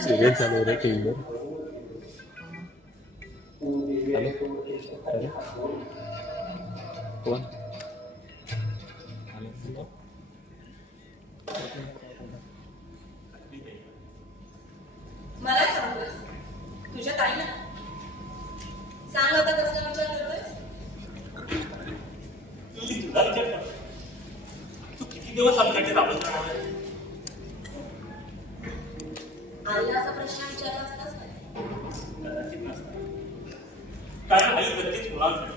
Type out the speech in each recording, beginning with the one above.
Serial चालू रे टीव्हीवर. कोण मला सांगतोस तुझ्या ताईला सांग आता कसला विचार करतोस. तुला विचार कर तू किती दिवस आमच्याकडे राबत राहणार आईला असा प्रश्न विचारला असताच कदाचित नसता. कारण आई गतीच मुलांसाठी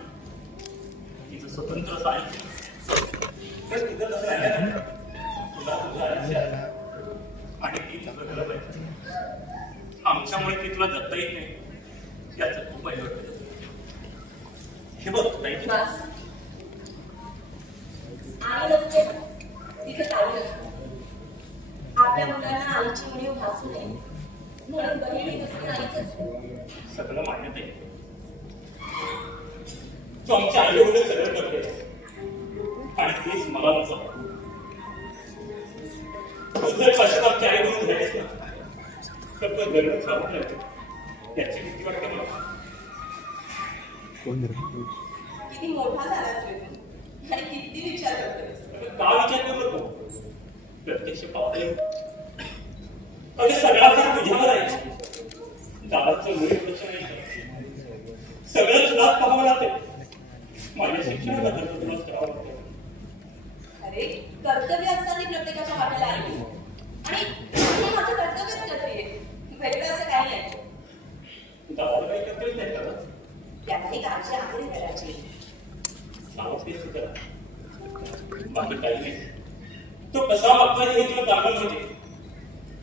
तिचं स्वतंत्र साहित्य तर तिथं कसं राहिलं ना तुला तुझं आयुष्य आणि ती तुझं घरं पाहिजे. आमच्यामुळे ती तुला जगता येत नाही याचं खूप वाईट वाटत. हे बघ नाही आई नसते तिथे ताई असते. आपल्या मुलांना आईची उणीव भासू नये म्हणून बहिणी दुसरी नाहीच असते. सगळं मान्य नाही. तू आमच्या आई एवढं सगळं करते आणि तेच मला नको. तू जर कशात आमच्या आई म्हणून झालीस ना तर तो गर्व सांगून लागतो याची भीती वाटते मला. किती मोठा झालास रे तू आणि किती विचार करतोस. का विचार करू नको प्रत्यक्ष पावले अगदी सगळा फार तुझ्यावर आहे. दादाचं मुली लक्ष नाही सगळं तुलाच पाहावं लागते. माझ्या शिक्षणाबद्दल तुलाच करावं लागतं. अरे कर्तव्य असताना प्रत्येकाच्या वाट्याला आली आणि मी माझं कर्तव्यच करते. वेगळं असं काही नाही. दादाला काही कर्तव्य नाही करत. त्यालाही काळजी आखरी करायची. बाकी काही नाही. तो कसा वागतोय हे तुला चांगलं होते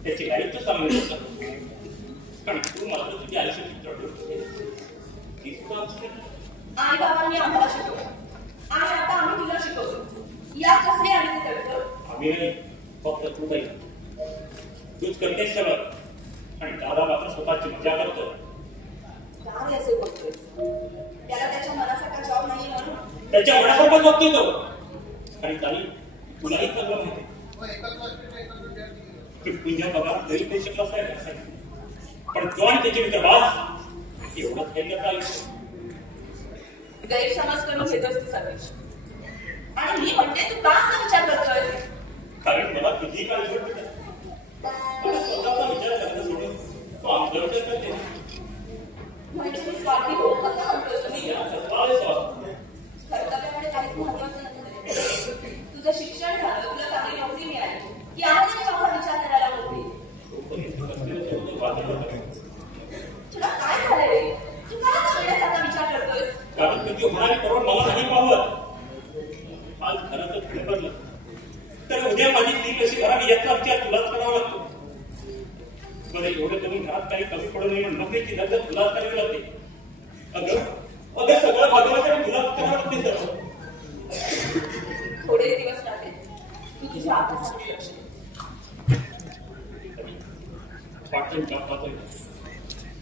त्याची काही तू चांगली होतं. पण तू मात्र तुझी आयुष्य आई बाबांनी आम्हाला शिकवलं आणि आता आम्ही तुला शिकवतो. या कसले आम्ही ते करतो. आम्ही नाही फक्त तू काही तूच करतेस सगळं आणि दादा मात्र स्वतःची मजा करतो. काय असे बोलतोय. त्याला त्याच्या मनासारखा जॉब नाही म्हणून त्याच्या मनासारखं बघतोय तो. आणि ताई तुलाही सगळं माहिती की तुझ्या बाबा गरीब देशातला असायला पण तो आणि त्याचे मित्र बास एवढंच काही करता आलं. गैरसमज करून घेतोस तू सगळ्याची आणि मी म्हणते तू का असा विचार करतोय. कारण मला तुझी काळजी वाटते. मला स्वतःचा विचार करायला सोडून तो आमचा विचार करते. म्हणजे तू स्वार्थी हो असं म्हणतोय तुम्ही. कर्तव्याकडे काहीच महत्वाचं नसतं. तुझं शिक्षण झालं तुला चांगली नोकरी मिळाली की आम्हाला माझा विचार करायला होती. तुला काय झालंय रे. तू काय चांगल्यासारखा विचार करतोय. कारण तुझी होणारी करोड मला नाही पावत. आज खरं तर फुटलं तर उद्या माझी ती कशी घरात याचा विचार तुलाच करावा लागतो. बरं एवढं कमी घरात काही कमी पडू नये म्हणून नोकरीची गरज तुलाच करावी लागते. अगं सगळं भागवण्यासाठी तुलाच करावं लागते सर्व. थोडे दिवस राहते तू तुझ्या अभ्यासाकडे लक्ष दे.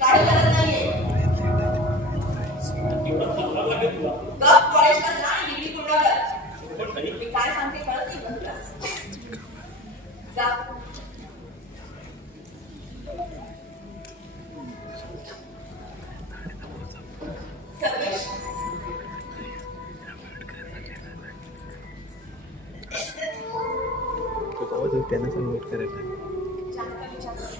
काय गरज नाहीये. गप कॉलेजला जा आणि डिग्री पूर्ण कर. मी काय सांगते कळत नाही का तुला. जा. सर्वेश त्यांना सबमिट करायचं. जास्त विचार कर.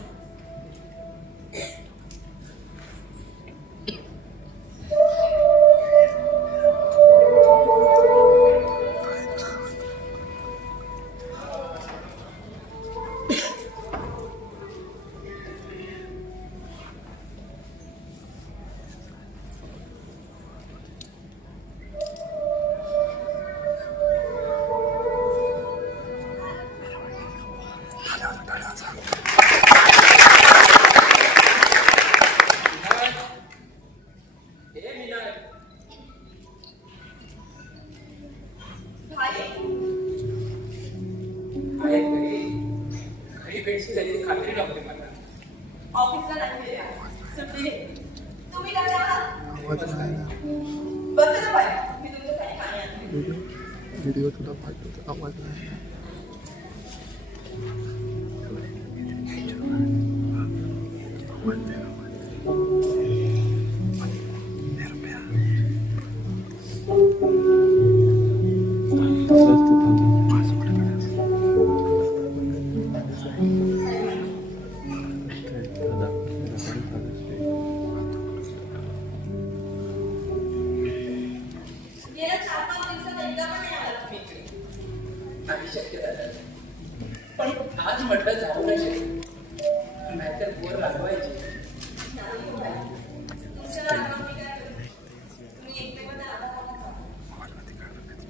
भेटशील याची खात्री नव्हती मला. ऑफिसला नाही गेल्या सुट्टी तुम्ही काय आहात बस ना बाय मी तुमच्यासाठी पाणी आणते. व्हिडिओ तुला पाठवतो आवाज नाही पण आज म्हटलं जाऊ नाही शकत नाहीतर बोर लागवायची.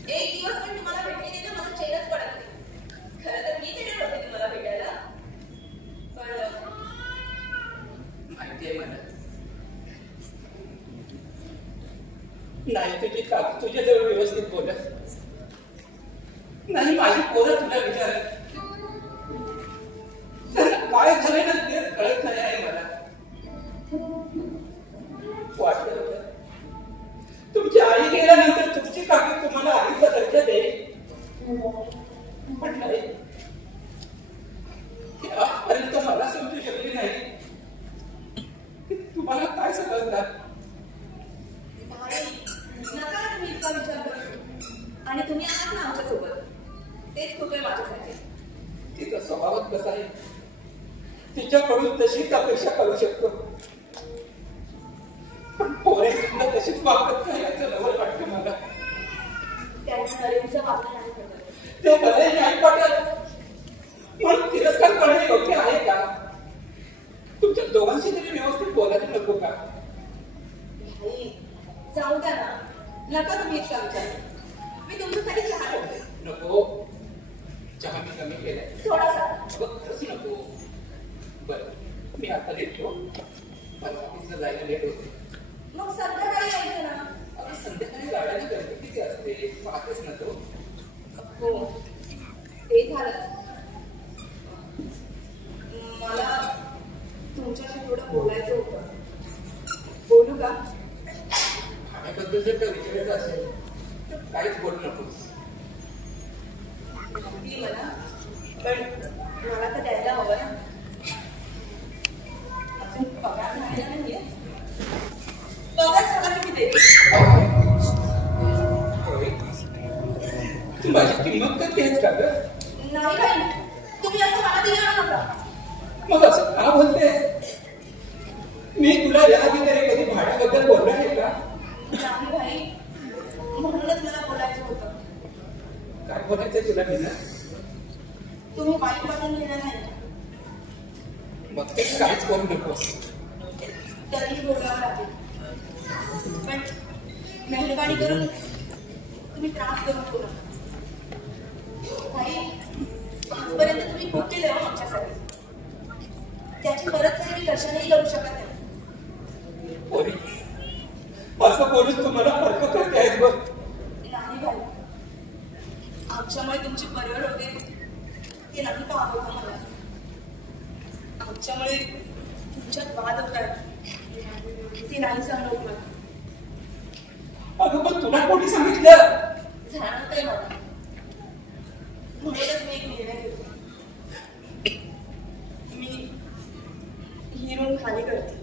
एक दिवस पण तुम्हाला भेटले नाही ना मला चैनच पडत नाही. खरं तर मी येणार होते तुम्हाला भेटायला पण माहितीये मला नाही तुझी काकी तुझ्याजवळ व्यवस्थित बोलत नाही. माझी पोरं तुला विचारत काय झालंय ना तेच कळत नाही आहे मला. वाटलं होतं तुमची आई गेल्यानंतर तुमची काकी तुम्हाला आईचा दर्जा देईल पण नाही. आजपर्यंत मला समजू शकली नाही तुम्हाला काय समजणार. नका तुम्ही इतका विचार करू आणि तुम्ही आहात ना आमच्यासोबत तेच खूप आहे माझ्यासाठी. तिचा स्वभावच कसा आहे तिच्याकडून तशीच अपेक्षा करू शकतो पण पोरे सुद्धा तशीच वागत नाही याचं नवल वाटतं मला. त्यांच्या नरेंचा वापर नाही करत ते भले नाही पटत पण तिरस्कार करणे योग्य आहे का. तुमच्या दोघांशी तरी व्यवस्थित बोलायला नको का. जाऊ द्या ना नका तुम्ही इतका विचार. मी तुमच्यासाठी चहा ठेवते. नको चहा मी कमी केलाय थोडासा खरंच नको. बरं मी आता देतो मला ऑफिसला जायला लेट होते. मग संध्याकाळी यायचं ना. संध्याकाळी गाड्याला गर्दी किती असते पाहतेच ना तो. हो ते झालं. मला तुमच्याशी थोडं बोलायचं होतं. बोलू का. खाण्याबद्दल जर का विचारायचं असेल तर काहीच बोलू नकोस. मला पण मला तर द्यायला हवं ना. अजून पगार झालेला नाहीये. पगार झाला किती देते. तू माझी किंमत तर तेच का ग. नाही बाई तुम्ही असं मला दिलं नका. मग असं का बोलतेस. मी तुला याआधी तरी कधी भाड्याबद्दल बोललो आहे का. नाही भाई म्हणूनच मला बोलायचं होतं. काय बोलायचंय तुला मीना. तुम्ही वाईट वाटून घेणार नाही मग ते काहीच बोलू नकोस. तरी बोलावं लागेल पण मेहरबानी करून तुम्ही त्रास करू नको. भाई आजपर्यंत तुम्ही खूप केलं हो आमच्यासाठी. त्याची परतफेड मी कशानेही करू शकत नाही. पोरी असं बोलून तुम्हाला फरक करते आहेत बघ. नाही भाई आमच्यामुळे तुमची परवड होते ते नाही पाहत होतं मला. आमच्यामुळे तुमच्यात वाद होतात ते नाही सांगत मला. अगं पण तुला कोणी सांगितलं. जाणवतंय मला म्हणूनच मी एक निर्णय घेतो. मी ही रूम खाली करते.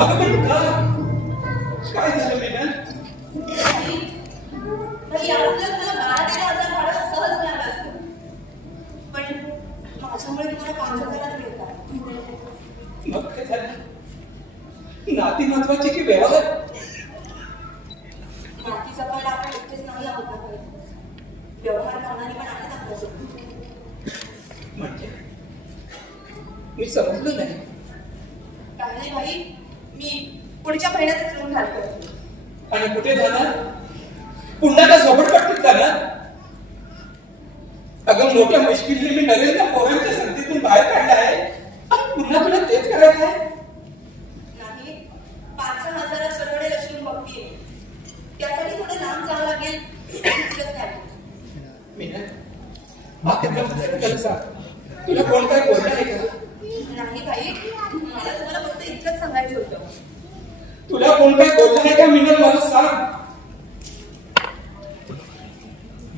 अगं पण का काय झालं मीना. याबद्दल मला 12-13,000 भाडं सहज मिळालं असतं पण माझ्यामुळे तुम्हाला 5,000च मिळतात. मग काय झालं. नाती महत्वाची की व्यवहार. नाती जपायला आपण एकटेच नाही आहोत ना. व्यवहार करणारे पण आहेत आपल्यासोबत. म्हणजे मी समजलो नाही. काही नाही भाई मी पुढच्या महिन्यातच रूम खाली करते. आणि कुठे जाणार. पुन्हा त्या झोपडपट्टीत जाणार. अगं मोठ्या मुश्किलने मी नरेंद्र पोरांच्या संधीतून बाहेर काढला आहे पुन्हा तुला तेच करायचं आहे. नाही 5,000 परवडेल अशी रूम बघतीये. त्यासाठी थोडं लांब जावं लागेल. मीना तुला कोण काय बोलणार आहे का? नाही भाई, मला तुम्हाला फक्त इतकंच सांगायचं होतं. तुला कोण काय बोलणार आहे का मिनल, मला सांग.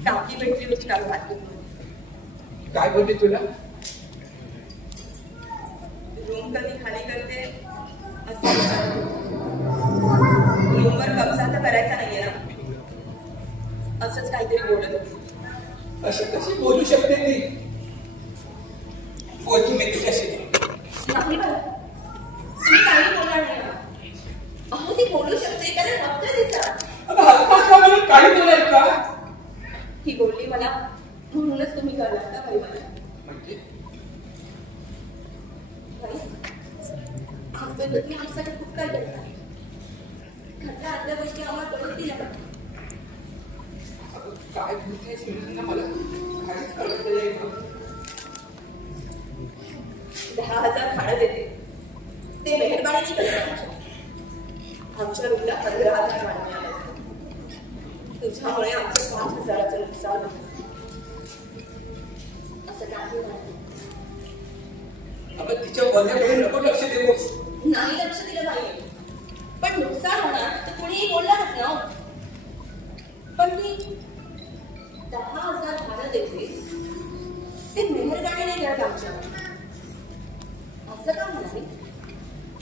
टाकी भेटली होती काल रात्री. काय बोलते तुला? रूम कधी खाली करते असं विचारत होती. रूमवर कब्जा तर करायचा नाहीये ना, असंच काहीतरी बोलत होती. अशी कशी बोलू शकते ती? बोलतो मी तुझ्याशी. नाही मला, तुम्ही काही बोलणार नाही ना. अहो ती बोलू शकते कारण फक्त तिचा. अगं हलकाच म्हणून काही बोलाय का? ही बोलली मला म्हणूनच तुम्ही करणार का भाई मला? म्हणजे हसबंड तुम्ही आमच्यासाठी खूप काय करता. घरच्या आतल्या गोष्टी आम्हाला कळत दिल्या ना. काय बोलतेस ना, मला काहीच कळत नाही. 10,000 भाडं देते ते मेहरबानीची करतात. आमच्या रूमला 15,000 भाडं मिळालं. तुझ्यामुळे आमचं 5,000चं नुकसान होतं. असं काही नाही. अगं तिच्या बोलण्याकडे नको लक्ष देऊस. नाही लक्ष दिलं पाहिजे, पण नुकसान होणार तर कुणीही बोलणारच ना. पण ती 10,000 भाडं देते ते मेहरबानी नाही करत आमच्यावर. असं का म्हणाली?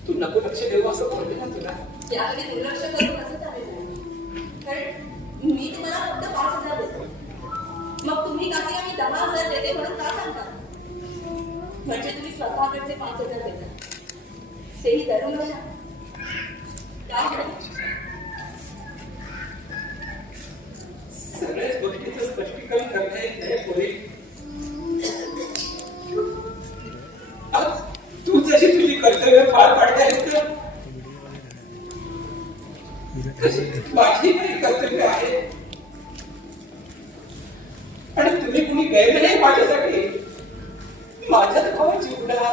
तू नको लक्ष देऊ असं बोलते ना तुला. त्याकडे दुर्लक्ष करून असं चालेल. कारण मी तुम्हाला फक्त 5,000 देतो, मग तुम्ही काही आम्ही 10,000 देते म्हणून का सांगता? म्हणजे तुम्ही स्वतःकडचे 5,000 देता, तेही दरवर्षा. काय सगळ्याच गोष्टीचं स्पष्टीकरण करता येत नाही पोरी. आज तू जशी तुझी कर्तव्य पार पाडते आहेस तर माझी काही कर्तव्य आहे. आणि तुम्ही कुणी गैर नाही माझ्यासाठी. माझ्याच भावाची उडा.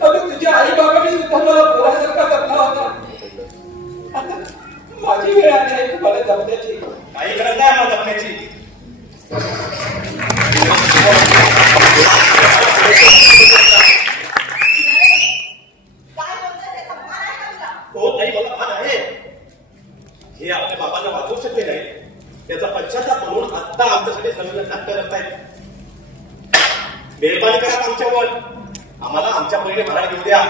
अगं तुझ्या आई बाबांनी सुद्धा मला पोरासारखा जपला होता. आता माझी वेळ आली आहे तुम्हाला जपण्याची. काही गरज नाही मला जपण्याची. हो ताई, मला भान आहे. हे आपल्या बाबांना वाचवू शकले नाही त्याचा पश्चाताप म्हणून आता आमच्यासाठी सगळं नाट्य करतायत. मेहरबानी करा आमच्यावर. आम्हाला आमच्या पहिले भाडा घेऊ द्या.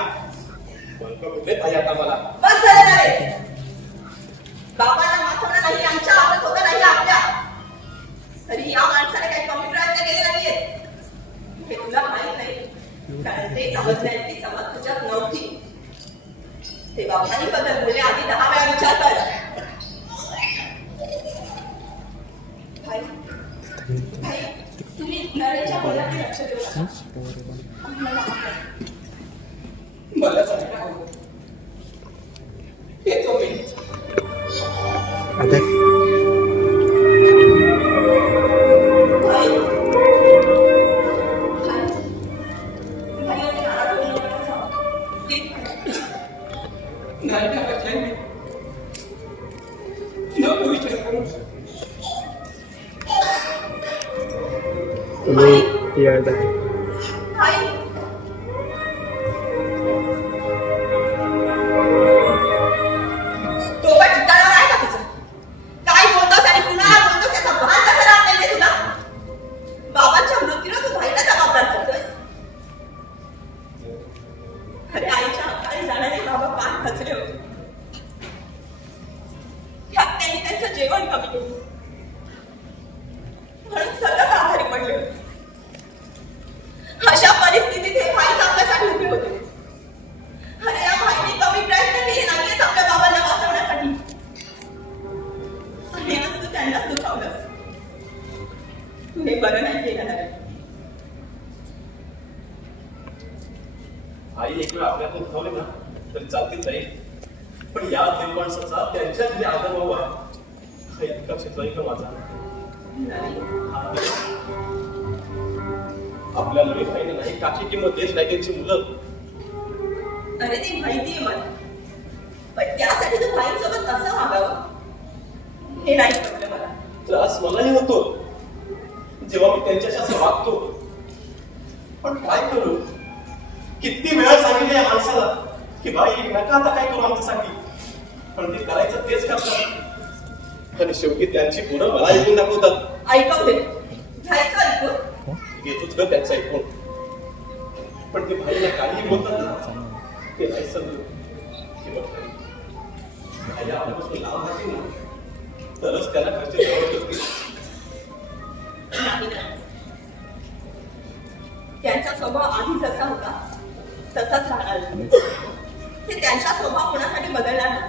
कुठले पाहिजे आता मला? बस झालं नाही. बाबाला वाचवणं नाही आमच्या हातात होतं, नाही आपल्या. तरी या माणसाने काही कमी प्रयत्न केले नाहीये हे तुला माहित नाही. कारण ते समजण्याची समज तुझ्यात नव्हती. ते बाबांनी बदल बोलले आधी 10 वेळा विचार कर. भाई भाई, तुम्ही नरेच्या बोलण्याकडे लक्ष देऊ नका. मला सांगा हवं. येतो मी. आता भाई भाई असे नाराज होऊ नका. नाही ना वाटलं मी. नको विचार करू. भाई याद आहे. भाई तो काय ठिकाणावर आहे का तुझं? काय बोलतोस आणि कुणाला बोलतोस याचा भान कसं राहत नाही तुला? बाबांच्या मृत्यूला तू भाईला जबाबदार करतोस. अरे आईच्या अकाळी जाणारे बाबा पान खचले होते. ह्यात त्यांनी त्यांचं जेवण कमी केलं म्हणून सतत आजारी पडले होते. अशा परिस्थितीत हे भाईच आपल्यासाठी उभे होते. अरे या भाईने कमी प्रयत्न केले नाहीयेत आपल्या बाबांना वाचवण्यासाठी. आणि आज तू त्यांनाच दुखावलंस. तू हे बरं नाही केलं ना. आई एक वेळ आपल्याकडून उठवले ना तरी चालतील जाईल. पण या तीन माणसाचा त्यांच्या घरी आदर व्हावा हा इतका क्षेत्रही माझा. आपल्या मुली भाईने नाही काची किंमत देत नाही त्यांची मुलं. अरे ते माहितीये मला, पण त्यासाठी तू भाईसोबत कसं वागावं हे नाही कळलं मला. त्रास मलाही होतो जेव्हा मी त्यांच्याशी असं वागतो. पण काय करू? किती वेळा सांगितलं या माणसाला की बाई नका आता काय करू आमच्यासाठी, पण ते करायचं तेच करतात. आणि शेवटी त्यांची पोरं मला ऐकून दाखवतात. ऐकवते, घ्यायचं ऐकून. घेतोच ग त्यांचं ऐकून, पण ते भाईला काही बोलतात ना ते नाही समजून की भाई आपल्यापासून लांब राहतील ना तरच त्याला घरचे जवळ करतील. नाही नाही, त्यांचा स्वभाव आधी जसा होता तसाच राहणार. ते त्यांचा स्वभाव कोणासाठी बदलला ना.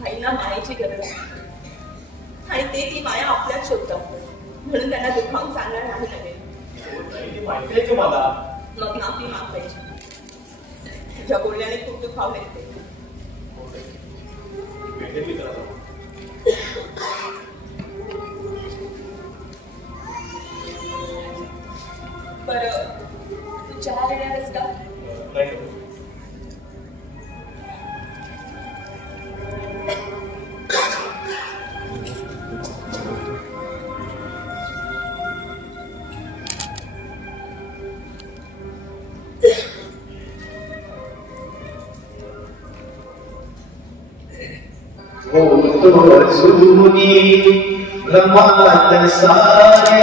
भाईला मायेची गरज आहे आणि ते ती माया आपल्यात शोधतात, म्हणून त्यांना दुखावून सांगणार नाही लागेल. माहिती आहे की मला. मग माफी मागायची. तुझ्या बोलण्याने खूप दुखावले ते. भेटेल मी त्याला. बरं, तू चहा देणार आहेस का? नाही. ब्रह्मांड सारे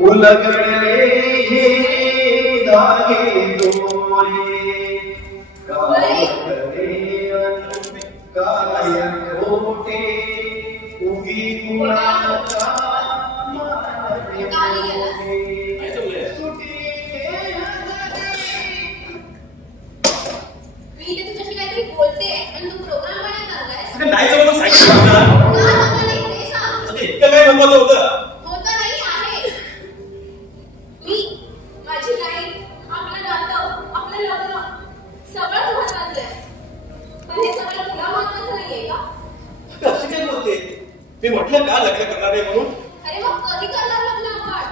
उलगडले हे धागे दोरे, काय खोटे उगी कुणाचा मी इथे तुझ्याशी काहीतरी बोलते आणि तू प्रोग्राम बनायला लागलायस. नाही जमलं इतकं काय महत्वाचं होतं नाही आहे. मी माझी लाईफ, आपलं नातं, आपलं लग्न सगळंच महत्वाचं आहे. पण हे सगळं तुला महत्वाचं नाहीये का? अशी काय बोलते? मी म्हटलं का लग्न करणार आहे म्हणून. अरे मग कधी करणार लग्न आपण?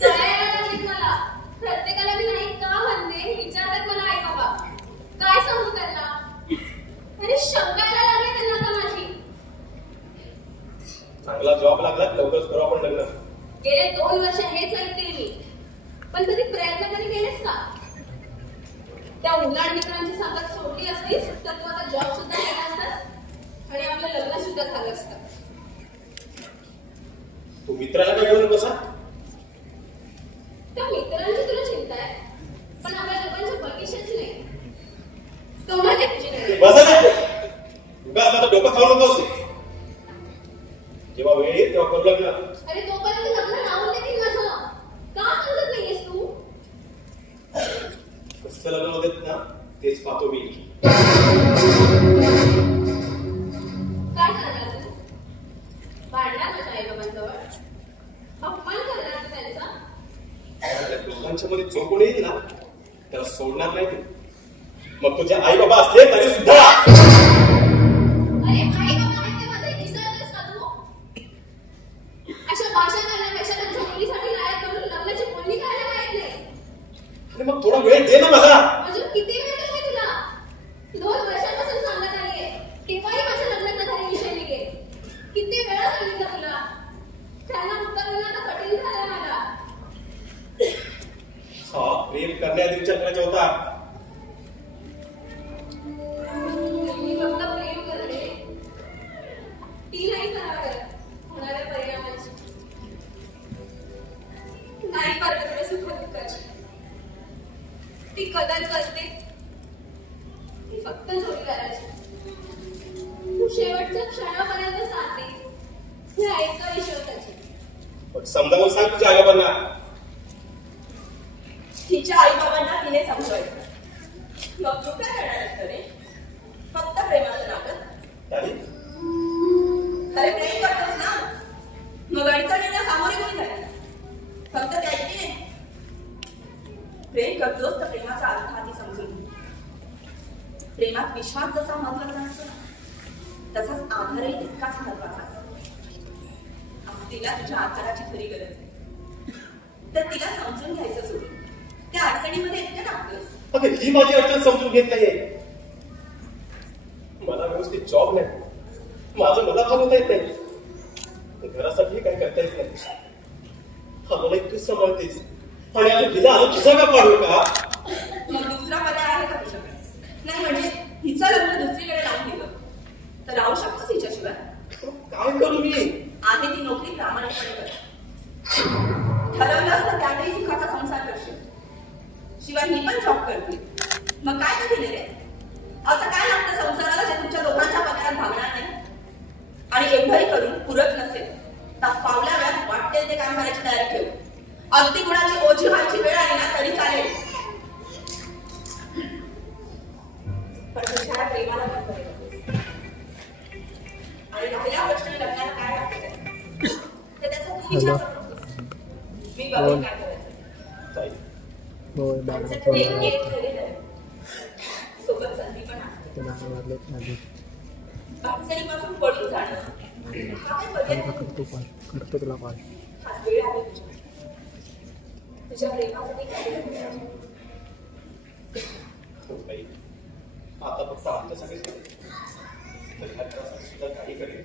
सगळ्याला लागलीत मला. प्रत्येकाला मी नाही का म्हणते विचारतात मला आई बाबा. काय सांगू त्यांना? अरे शंकायला लागले त्यांना आता माझी. चांगला जॉब लागला लवकरच करू आपण लग्न. गेले 2 वर्ष हेच ऐकते मी. पण कधी प्रयत्न तरी केलेस का? त्या उन्हाळ मित्रांची संगत सोडली असतीस तर तू आता जॉब सुद्धा केला असतास आणि आपलं लग्न सुद्धा झालं असतं. तू मित्राला काय बोलू कसा? त्या मित्रांची तुला चिंता आहे, पण आपल्या लोकांच्या भविष्याची नाही. तो म्हणजे तुझी नाही. बसा ना, उगाच माझं डोकं खाऊ नकोस. जेव्हा वेळ येईल तेव्हा करू लग्न. अरे तोपर्यंत लग्न लावून देतील माझं. का समजत नाहीयेस तू? कसं लग्न होत ना तेच पाहतो मी. काय करणार तू? भांडणार माझ्या आई बाबांजवळ? अपमान करणार तू त्यांचा? त्या दोघांच्या मध्ये जो कोणी येईल ना त्याला सोडणार नाही तू. मग तुझे आई बाबा असले तरी सुद्धा. अरे आई बाबा आहेत ते माझे विसरतेस का तू? अशा भाषा करण्यापेक्षा त्यांच्या मुलीसाठी लायक करून लग्नाची बोलणी करायला माहित नाही. अरे मग थोडा वेळ दे ना मला. अजून किती वेळ आहे तुला? 2 वर्षांपासून सांगत आलीये. तेव्हाही माझ्या लग्नाचा घरी विषय निघेल. किती वेळा सांगितलं तुला? त्यांना उत्तर देणं आता कठीण झालं मला. प्रेम करण्याआधी विचार करायचा होता. मी फक्त प्रेम करते. ती नाही करावं होणाऱ्या परिणामाची. नाही करते तुला सुख दुःखाची. ती कदर करते. ती फक्त जोडीदाराची. तू शेवटच्या क्षणापर्यंत साथ दे. हे ऐका ईश्वराची. पण समजावून सांग तुझ्या आई बाबांना. तिच्या आई बाबांना तिने समजवायचं. मग तू काय करणार आहेस रे? फक्त प्रेमाचं नातं. अरे प्रेम करतोस ना, मग अडचणींना सामोरे कोणी जायचं? फक्त त्याची नाही. प्रेम करतोस तर प्रेमाचा अर्थ आधी समजून घे. प्रेमात विश्वास जसा महत्वाचा असतो तसाच आधारही तितकाच महत्वाचा असतो. आज तिला तुझ्या आधाराची खरी गरज आहे, तर तिला समजून घ्यायचं सोडून त्या अडचणीमध्ये एकटं टाकतोस. अगं ही माझी अडचण समजून घेत नाहीये. मला व्यवस्थित जॉब नाही, माझं मला थांबवता येत नाही. घरासाठी काही करता येत नाही. आम्हाला तूच सांभाळतेस आणि आता तिला आलं तुझा का पाडू का? मग दुसरा पर्याय आहे का तुझ्याकडे? नाही म्हणजे हिचं लग्न दुसरीकडे लावून दिलं तर राहू शकतोस हिच्याशिवाय? काय करू मी? आधी ती नोकरी प्रामाणिकपणे कर. ठरवलं असतं त्यातही सुखाचा संसार करशील. शिवाय मी पण जॉब करते. मग काय का दिले रे? असं काय लागतं संसाराला जे तुमच्या दोघांच्या पगारात भागणार नाही? आणि एवढंही करून पुरत नसेल तर पावल्या वेळात वाटेल ते काम करायची तयारी ठेव. अगदी गुणाची ओझी व्हायची वेळ आली ना तरी चालेल, पण तुझ्या प्रेमाला पण करेल. आणि राहिला प्रश्न लग्नाला काय लागतं ते त्याचा तू विचार करतोस. मी बघेन काय करायचं. सोबत संधी पण आहे. पासून पडून जाणं हा काही पर्याय करतो तुला कॉल. हाच वेळ आहे तुझ्या प्रेमासाठी काय आता फक्त आमच्यासाठीच तर ह्या घरासाठी सुद्धा काही करेल.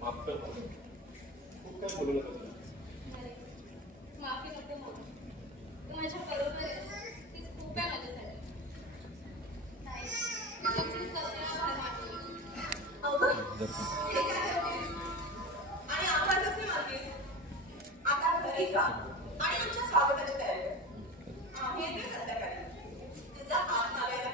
माफ कर, खूप काय बोलू नका. माफी नको मागू. तू माझ्या बरोबर आहेस. तीच खूप आहे माझ्यासाठी. आणि आपण कसं मागेल? आता घरी जा आणि आमच्या स्वागताची तयारी कर. आम्ही येते संध्याकाळी. तुझा हात मागायला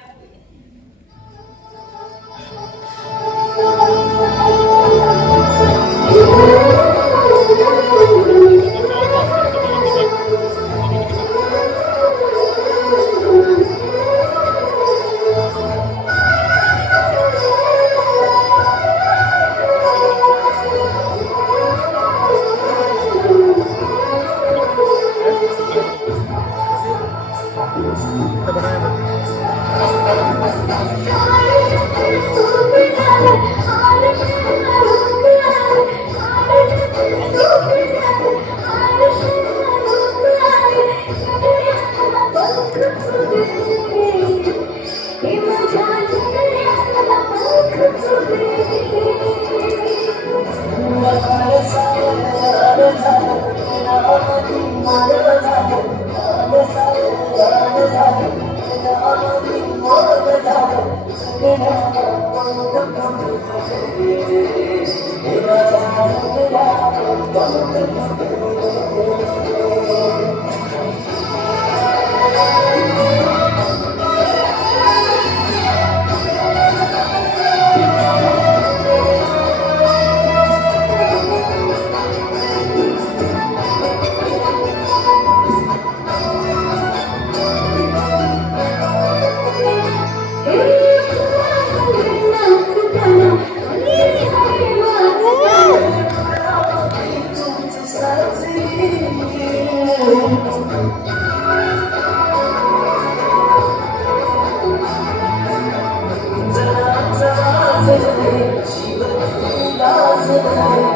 जीवन